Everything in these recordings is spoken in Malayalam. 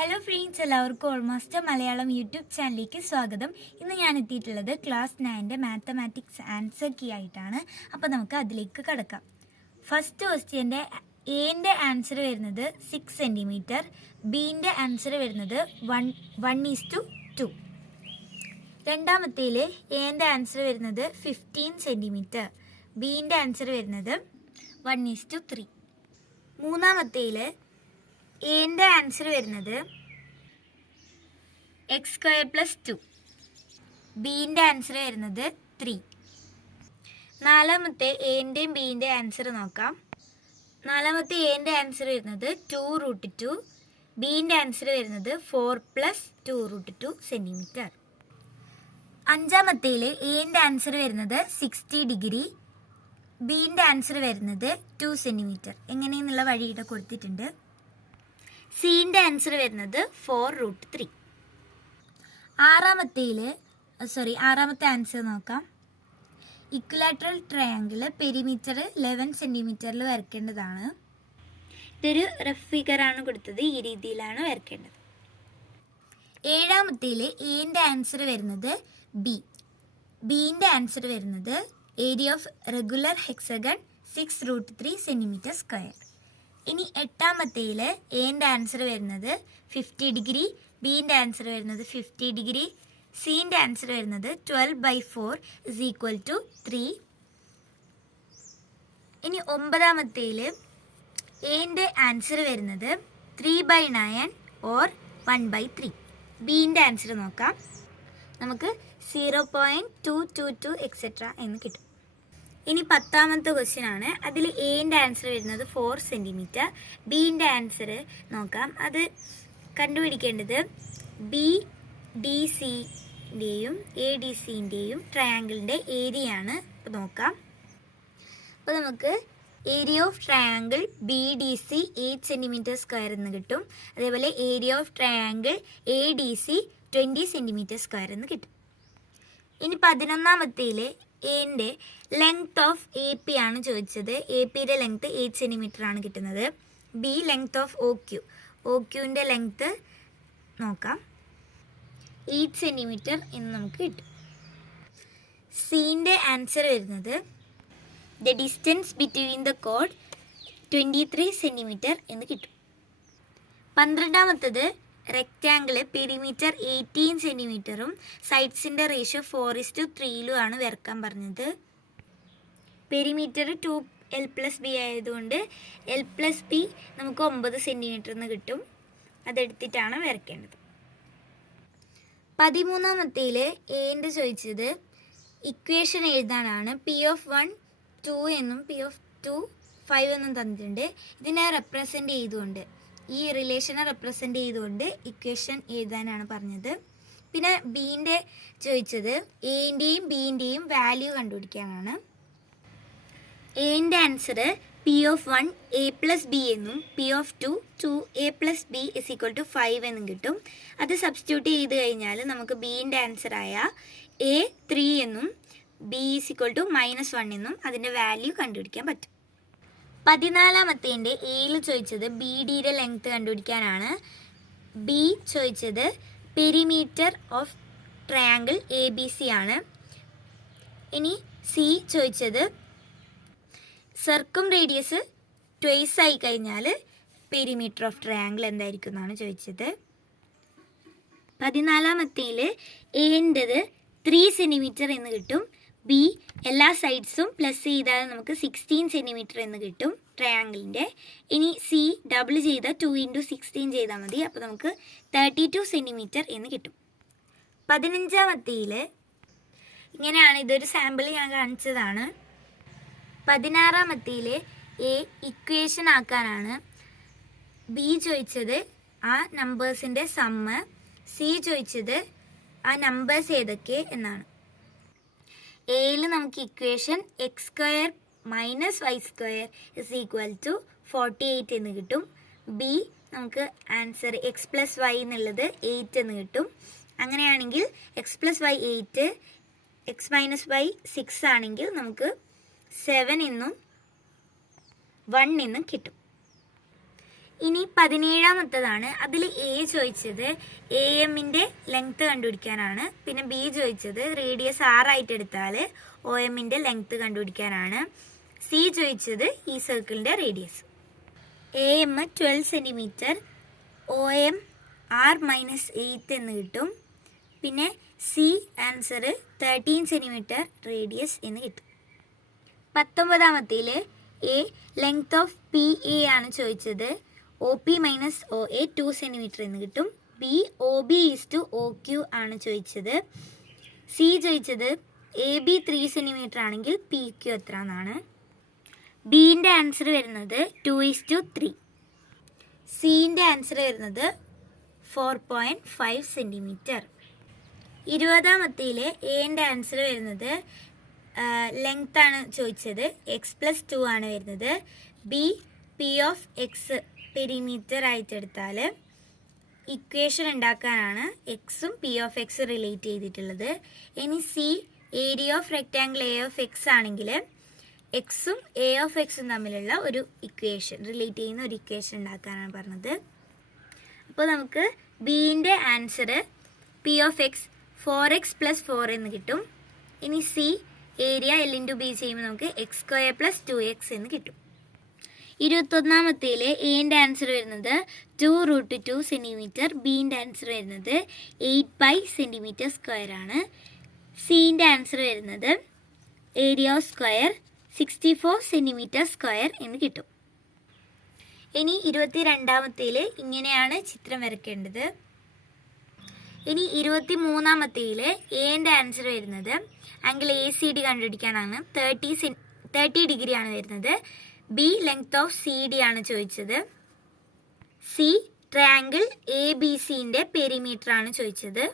ഹലോ ഫ്രണ്ട്സ്, എല്ലാവർക്കും ഓൾമോസ്റ്റ് മലയാളം യൂട്യൂബ് ചാനലിലേക്ക് സ്വാഗതം. ഇന്ന് ഞാൻ എത്തിയിട്ടുള്ളത് ക്ലാസ് 9 മാത്തമാറ്റിക്സ് ആൻസർ കീ ആയിട്ടാണ്. അപ്പോൾ നമുക്ക് അതിലേക്ക് കടക്കാം. ഫസ്റ്റ് ക്വസ്റ്റ്യൻ്റെ എൻ്റെ ആൻസർ വരുന്നത് 6 സെൻറ്റിമീറ്റർ, ബീൻ്റെ ആൻസർ വരുന്നത് 1:2. രണ്ടാമത്തേൽ എൻ്റെ ആൻസർ വരുന്നത് 15 സെൻറ്റിമീറ്റർ, ബീൻ്റെ ആൻസർ വരുന്നത് 1:3. മൂന്നാമത്തേൽ എൻ്റെ ആൻസർ വരുന്നത് x²+2, ബീൻ്റെ ആൻസർ വരുന്നത് 3. നാലാമത്തെ എൻ്റെയും ബീൻ്റെ ആൻസർ നോക്കാം. നാലാമത്തെ എൻ്റെ ആൻസർ വരുന്നത് 2√2, ബീൻ്റെ ആൻസർ വരുന്നത് 4+2√2 സെൻറ്റിമീറ്റർ. അഞ്ചാമത്തേൽ എൻ്റെ ആൻസർ വരുന്നത് 60 ഡിഗ്രി, ബീൻ്റെ ആൻസർ വരുന്നത് 2 സെൻറ്റിമീറ്റർ. എങ്ങനെയെന്നുള്ള വഴിയുടെ കൊടുത്തിട്ടുണ്ട്. സീൻ്റെ ആൻസർ വരുന്നത് 4√3. ആറാമത്തെ ആൻസർ നോക്കാം. Equilateral triangle perimeter 11 സെൻറ്റിമീറ്ററിൽ വരയ്ക്കേണ്ടതാണ്. ഇതൊരു റഫ് ഫിഗറാണ് കൊടുത്തത്, ഈ രീതിയിലാണ് വരയ്ക്കേണ്ടത്. ഏഴാമത്തേൽ എൻ്റെ ആൻസർ വരുന്നത് ബി, ബീൻ്റെ ആൻസർ വരുന്നത് area of regular hexagon 6√3 centimetre square. ഇനി എട്ടാമത്തേൽ എൻ്റെ ആൻസർ വരുന്നത് 50 ഡിഗ്രി, ബീൻ്റെ ആൻസർ വരുന്നത് 50 ഡിഗ്രി, സീൻ്റെ ആൻസർ വരുന്നത് 12/4 = 3. ഇനി ഒമ്പതാമത്തേൽ എൻ്റെ ആൻസർ വരുന്നത് 3/9 or 1/3. ബീൻ്റെ ആൻസർ നോക്കാം. നമുക്ക് 0.222 എക്സെട്ര എന്ന് കിട്ടും. ഇനി പത്താമത്തെ ക്വസ്റ്റ്യൻ ആണ്. അതിൽ എൻ്റെ ആൻസർ വരുന്നത് 4 സെൻറ്റിമീറ്റർ, ബീൻ്റെ ആൻസർ നോക്കാം. അത് കണ്ടുപിടിക്കേണ്ടത് ബി ഡി സിൻ്റെയും എ ഡി സിൻ്റെയും ട്രയാങ്കിളിൻ്റെ ഏരിയ ആണ്. അപ്പോൾ നോക്കാം. അപ്പോൾ നമുക്ക് area of triangle B D C 8 centimetre square എന്ന് കിട്ടും. അതേപോലെ area of triangle A D C 20 centimetre square എന്ന് കിട്ടും. ഇനി 11ാമത്തേൽ എൻ്റെ ലെങ്ത് ഓഫ് എ പി ആണ് ചോദിച്ചത്. എ പിയുടെ ലെങ്ത് 8 സെൻറ്റിമീറ്റർ ആണ് കിട്ടുന്നത്. B length of O Q, O ക്യുവിൻ്റെ ലെങ്ത് നോക്കാം, 8 സെൻറ്റിമീറ്റർ എന്ന് നമുക്ക് കിട്ടും. സീൻ്റെ ആൻസർ വരുന്നത് ദ ഡിസ്റ്റൻസ് ബിറ്റ്വീൻ ദ കോഡ് 23 സെൻറ്റിമീറ്റർ എന്ന് കിട്ടും. 12ാമത്തത് റെക്റ്റാങ്കിൾ പെരിമീറ്റർ 18 സെൻറ്റിമീറ്ററും സൈഡ്സിൻ്റെ റേഷ്യോ 4:3 ആണ് വരക്കാൻ പറഞ്ഞത്. പെരിമീറ്റർ 2l+b ആയതുകൊണ്ട് l+b നമുക്ക് 9 സെൻറ്റിമീറ്റർ എന്ന് കിട്ടും. അതെടുത്തിട്ടാണ് വരയ്ക്കേണ്ടത്. 13ാമത്തേൽ എൻ്റെ ചോദിച്ചത് ഇക്വേഷൻ എഴുതാനാണ്. P(1) 2 എന്നും P(2) 5 എന്നും തന്നിട്ടുണ്ട്. ഇതിനെ റെപ്രസെൻ്റ് ചെയ്തുകൊണ്ട്, ഈ റിലേഷനെ റെപ്രസെൻ്റ് ചെയ്തുകൊണ്ട് ഇക്വേഷൻ എഴുതാനാണ് പറഞ്ഞത്. പിന്നെ ബീൻ്റെ ചോദിച്ചത് എൻ്റെയും ബീൻ്റെയും വാല്യൂ കണ്ടുപിടിക്കാനാണ്. എൻ്റെ ആൻസർ P(1) a+b എന്നും P(2) 2a+b = 5 എന്നും കിട്ടും. അത് സബ്സ്റ്റിറ്റ്യൂട്ട് ചെയ്ത് കഴിഞ്ഞാൽ നമുക്ക് ബീൻ്റെ ആൻസറായ a 3 എന്നും b = -1 എന്നും അതിൻ്റെ വാല്യൂ കണ്ടുപിടിക്കാൻ പറ്റും. 14ാമത്തേൻ്റെ എയിൽ ചോദിച്ചത് ബി ഡിയുടെ ലെങ്ത് കണ്ടുപിടിക്കാനാണ്. ബി ചോദിച്ചത് perimeter of triangle A B C ആണ്. ഇനി സി ചോദിച്ചത് സർക്കും റേഡിയസ് ട്വൈസ് ആയി കഴിഞ്ഞാൽ പെരിമീറ്റർ ഓഫ് ട്രയാങ്കിൾ എന്തായിരിക്കും എന്നാണ് ചോദിച്ചത്. 14ാമത്തേൽ എൻ്റെത് 3 സെൻറ്റിമീറ്റർ എന്ന് കിട്ടും. ബി എല്ലാ സൈഡ്സും പ്ലസ് ചെയ്താൽ നമുക്ക് 16 സെൻറ്റിമീറ്റർ എന്ന് കിട്ടും ട്രയാങ്കിളിൻ്റെ. ഇനി സി ഡബിൾ ചെയ്താൽ 2 × 16 ചെയ്താൽ മതി. അപ്പോൾ നമുക്ക് 32 സെൻറ്റിമീറ്റർ എന്ന് കിട്ടും. 15ാമത്തേൽ ഇങ്ങനെയാണ്. ഇതൊരു സാമ്പിൾ ഞാൻ കാണിച്ചതാണ്. 16ാമത്തേൽ എ ഇക്വേഷൻ ആക്കാനാണ്. ബി ചോദിച്ചത് ആ നമ്പേഴ്സിൻ്റെ സമ്മ്, സി ചോദിച്ചത് ആ നമ്പേഴ്സ് ഏതൊക്കെ എന്നാണ്. എയിൽ നമുക്ക് ഇക്വേഷൻ x² - y² = 48 എന്ന് കിട്ടും. ബി നമുക്ക് ആൻസർ x+y എന്നുള്ളത് 8 എന്ന് കിട്ടും. അങ്ങനെയാണെങ്കിൽ x+y 8, x - y 6 ആണെങ്കിൽ നമുക്ക് 7 എന്നും 1 എന്നും കിട്ടും. ഇനി 17ാമത്തതാണ്. അതിൽ എ ചോദിച്ചത് AM-ന്റെ ലെങ്ത് കണ്ടുപിടിക്കാനാണ്. പിന്നെ ബി ചോദിച്ചത് റേഡിയസ് 6 ആയിട്ട് എടുത്താൽ OM-ന്റെ ലെങ്ത് കണ്ടുപിടിക്കാനാണ്. സി ചോദിച്ചത് ഈ സർക്കിളിൻ്റെ radius. AM 12 centimetre, OM R-8 എന്ന് കിട്ടും. പിന്നെ സി ആൻസർ 13 സെൻറ്റിമീറ്റർ റേഡിയസ് എന്ന് കിട്ടും. 19ാമത്തേൽ എ ലെങ്ത് ഓഫ് PA ആണ് ചോദിച്ചത്. OP മൈനസ് OA 2 സെൻറ്റിമീറ്റർ എന്ന് കിട്ടും. ബി OB OQ ആണ് ചോദിച്ചത്. സി ചോദിച്ചത് AB 3 സെൻറ്റിമീറ്റർ ആണെങ്കിൽ PQ എത്ര എന്നാണ്. ബീൻ്റെ ആൻസർ വരുന്നത് 2:3. സീൻ്റെ ആൻസർ വരുന്നത് 4.5 സെൻറ്റിമീറ്റർ. 20ാമത്തേൽ എൻ്റെ ആൻസർ വരുന്നത് ലെങ്ത് ആണ് ചോദിച്ചത്. X+2 ആണ് വരുന്നത്. ബി P(x) പെരിമീറ്റർ ആയിട്ട് എടുത്താൽ ഇക്വേഷൻ ഉണ്ടാക്കാനാണ് എക്സും P(x) റിലേറ്റ് ചെയ്തിട്ടുള്ളത്. ഇനി C area of rectangle A(x) ആണെങ്കിൽ എക്സും A(x)ഉം തമ്മിലുള്ള ഒരു ഇക്വേഷൻ റിലേറ്റ് ചെയ്യുന്ന ഒരു ഇക്വേഷൻ ഉണ്ടാക്കാനാണ് പറഞ്ഞത്. അപ്പോൾ നമുക്ക് ബീൻ്റെ ആൻസർ P(x) 4x+4 എന്ന് കിട്ടും. ഇനി സി ഏരിയ L/B ചെയ്യുമ്പോൾ നമുക്ക് x² + 2x എന്ന് കിട്ടും. 21ാമത്തേൽ എൻ്റെ ആൻസർ വരുന്നത് 2√2 സെൻറ്റിമീറ്റർ. ബീൻ്റെ ആൻസർ വരുന്നത് 8π സെൻറ്റിമീറ്റർ² ആണ്. സീൻ്റെ ആൻസർ വരുന്നത് ഏരിയ സ്ക്വയർ 64 സെൻറ്റിമീറ്റർ² എന്ന് കിട്ടും. ഇനി 22ാമത്തേൽ ഇങ്ങനെയാണ് ചിത്രം വരയ്ക്കേണ്ടത്. ഇനി 23ാമത്തേൽ എൻ്റെ ആൻസർ വരുന്നത് ആംഗിൾ ACD കണ്ടുപിടിക്കാനാണ്. 30 ഡിഗ്രി ആണ് വരുന്നത്. ബി ലെങ്ത് ഓഫ് CD ആണ് ചോദിച്ചത്. സി ട്രയാങ്കിൾ ABCൻ്റെ പെരിമീറ്റർ ആണ് ചോദിച്ചത്.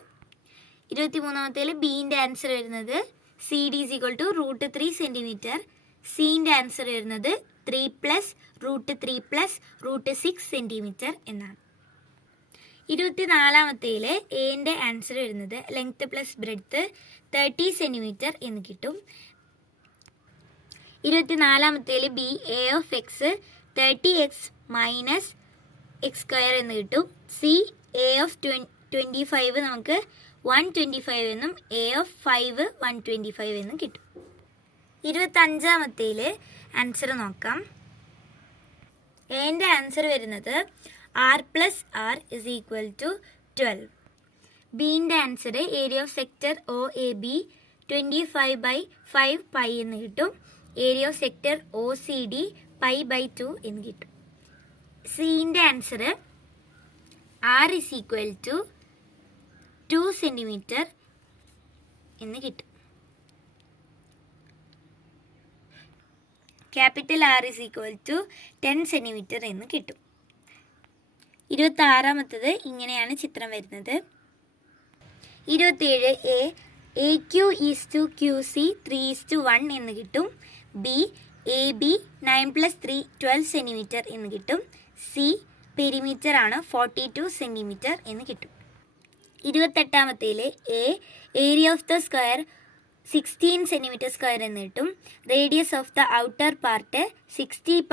23ാമത്തേൽ ബീൻ്റെ ആൻസർ വരുന്നത് CD = √3 സെൻറ്റിമീറ്റർ. സീൻ്റെ ആൻസർ വരുന്നത് 3 + √3 + √6 സെൻറ്റിമീറ്റർ എന്നാണ്. 24ാമത്തേൽ എൻ്റെ ആൻസർ വരുന്നത് ലെങ്ത് + ബ്രെഡ്ത്ത് 30 സെൻറ്റിമീറ്റർ എന്ന് കിട്ടും. 24ാമത്തേൽ ബി A(x) 30x - x² എന്ന് കിട്ടും. സി A(25) നമുക്ക് 125 എന്നും A(5) 125 എന്നും കിട്ടും. 25ാമത്തേൽ ആൻസർ നോക്കാം. എൻ്റെ ആൻസർ വരുന്നത് R + R = 12. ബീൻ്റെ answer area of sector OAB 25/5π എന്ന് കിട്ടും. ഏരിയ ഓഫ് സെക്ടർ OCD π/2 എന്ന് കിട്ടും. സീൻ്റെ ആൻസർ R = 2 സെൻറ്റിമീറ്റർ എന്ന് കിട്ടും. ക്യാപിറ്റൽ R = 10 സെൻറ്റിമീറ്റർ എന്ന് കിട്ടും. 26ാമത്തത് ഇങ്ങനെയാണ് ചിത്രം വരുന്നത്. 27 AQ = QC 3:1 എന്ന് കിട്ടും. ബി AB 9 + 3 12 സെൻറ്റിമീറ്റർ എന്ന് കിട്ടും. സി പെരിമീറ്റർ ആണ് 42 സെൻറ്റിമീറ്റർ എന്ന് കിട്ടും. 28ാമത്തേൽ area of the square 16 centimetre എന്ന് കിട്ടും. Radius of the outer part 60π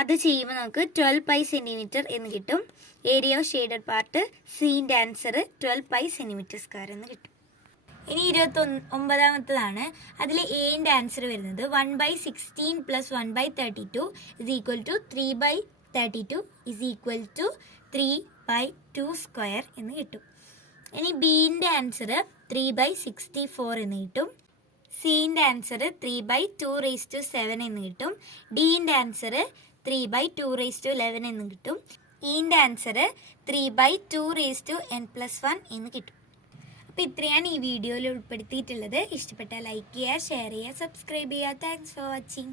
അത് ചെയ്യുമ്പോൾ നമുക്ക് 12π സെൻറ്റിമീറ്റർ എന്ന് കിട്ടും. ഏരിയ ഓഫ് ഷെയ്ഡഡ് പാർട്ട് സീൻ്റെ ആൻസർ 12π സെൻറ്റിമീറ്റർ² എന്ന് കിട്ടും. ഇനി 29ാമത്തതാണ്. അതിൽ എൻ്റെ ആൻസർ വരുന്നത് 1/16 + 1/32 = 3/32 = 3/2² എന്ന് കിട്ടും. ഇനി ബീൻ്റെ ആൻസർ 3/64 എന്ന് കിട്ടും. സീൻ്റെ ആൻസർ 3/2⁷ എന്ന് കിട്ടും. ഡീൻ്റെ ആൻസർ 3/2�11 എന്ന് കിട്ടും. ഈൻ്റെ ആൻസർ 3/2�n+1 എന്ന് കിട്ടും. അപ്പോൾ ഇത്രയാണ് ഈ വീഡിയോയിൽ ഉൾപ്പെടുത്തിയിട്ടുള്ളത്. ഇഷ്ടപ്പെട്ടാൽ ലൈക്ക് ചെയ്യുക, ഷെയർ ചെയ്യുക, സബ്സ്ക്രൈബ് ചെയ്യുക. Thanks for watching.